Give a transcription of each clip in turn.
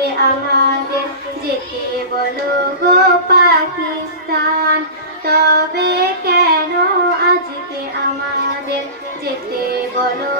থেকে আমাদের যেতে বলো গো পাকিস্তান। তবে কেন আজকে আমাদের যেতে বলো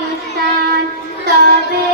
Pakistan, it.